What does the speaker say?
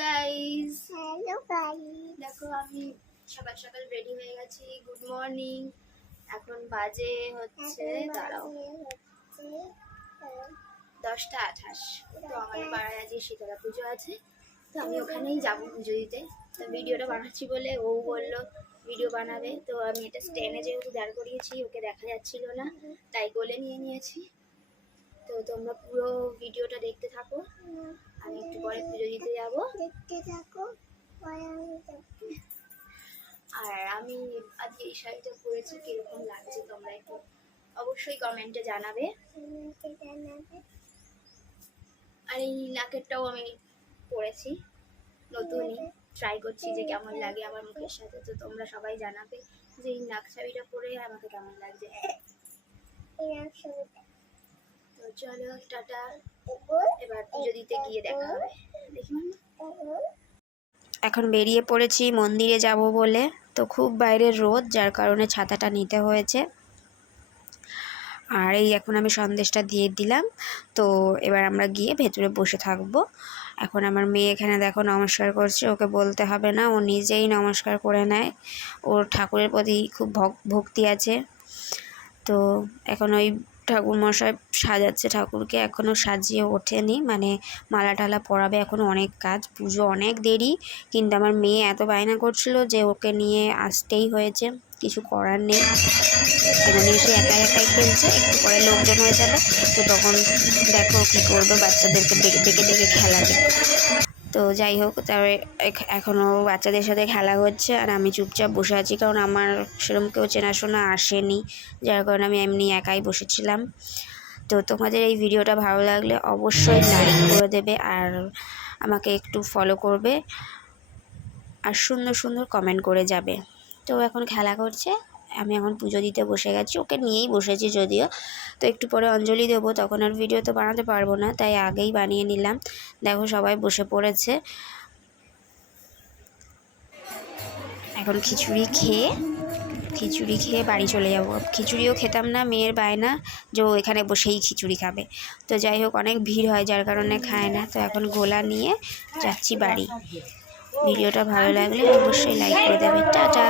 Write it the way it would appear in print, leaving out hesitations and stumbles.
Guys, hello guys, দেখো আমি সকাল সকাল রেডি হয়ে গেছি। Good morning. এখন বাজে হচ্ছে দাঁড়াও 10টা 28। তো আমাদের পাড়ায় আজকে শীতলা পুজো আছে, তো আমি ওখানেই যাবো পুজো দিতে। তো ভিডিওটা বানাচ্ছি বলে ও বললো ভিডিও বানাবে, তো আমি এটা স্ট্যান্ডে যেহেতু দাঁড় করিয়েছি ওকে দেখা যাচ্ছিল না, তাই কোলে নিয়ে নিয়েছি। তো তোমরা পুরো ভিডিওটা দেখতে থাকো, আমি একটু পরে পুজো দিতে যাবো। দেখতে থাকো, পরে আমি যাবো। আর আমি আজকে এই শাড়িটা পরেছি, কিরকম লাগছে তোমরা একটু অবশ্যই কমেন্টে জানাবে। আর এই নাকেরটাও আমি পরেছি, নতুনই ট্রাই করছি যে কেমন লাগে আমার মুখের সাথে। তো তোমরা সবাই জানাবে যে এই নাক শাড়িটা পরে আমাকে কেমন লাগছে। তো চলো টাটা, এবার পুজো দিতে গিয়ে দেখা হবে। দেখি এখন বেরিয়ে পড়েছি মন্দিরে যাব বলে। তো খুব বাইরের রোদ, যার কারণে ছাতাটা নিতে হয়েছে। আর এই এখন আমি সন্দেশটা দিয়ে দিলাম। তো এবার আমরা গিয়ে ভেতরে বসে থাকবো। এখন আমার মেয়ে এখানে দেখো নমস্কার করছে, ওকে বলতে হবে না, ও নিজেই নমস্কার করে নেয়। ওর ঠাকুরের প্রতি খুব ভক্তি আছে। তো এখন ওই ঠাকুরমশাই সাজাচ্ছে ঠাকুরকে, এখনও সাজিয়ে ওঠেনি, মানে মালা টালা পরাবে, এখনও অনেক কাজ, পুজো অনেক দেরি। কিন্তু আমার মেয়ে এত বায়না করছিল যে ওকে নিয়ে আসতেই হয়েছে, কিছু করার নেই। এখানে এসে একাই একাই খেলছে, একটু পরে লোকজন হয়ে যাবে, তো তখন দেখো কী করবে, বাচ্চাদেরকে ডেকে ডেকে ডেকে খেলাবে। তো যাই হোক, তারপরে এখনও বাচ্চাদের সাথে খেলা হচ্ছে আর আমি চুপচাপ বসে আছি, কারণ আমার সেরকম কেউ চেনাশোনা আসেনি, যার কারণে আমি এমনি একাই বসেছিলাম। তো তোমাদের এই ভিডিওটা ভালো লাগলে অবশ্যই লাইক করে দেবে, আর আমাকে একটু ফলো করবে, আর সুন্দর সুন্দর কমেন্ট করে যাবে। তো এখন খেলা করছে, আমি এখন পুজো দিতে বসে গেছি, ওকে নিয়েই বসেছি যদিও। তো একটু পরে অঞ্জলি দেবো, তখন আর ভিডিও তো বানাতে পারবো না, তাই আগেই বানিয়ে নিলাম। দেখো সবাই বসে পড়েছে। এখন খিচুড়ি খেয়ে বাড়ি চলে যাব। খিচুড়িও খেতাম না, মেয়ের বায়না যে ও এখানে বসেই খিচুড়ি খাবে। তো যাই হোক, অনেক ভিড় হয় যার কারণে খায় না। তো এখন গোলা নিয়ে যাচ্ছি বাড়ি। ভিডিওটা ভালো লাগলে অবশ্যই লাইক করে দেবে। টাটা।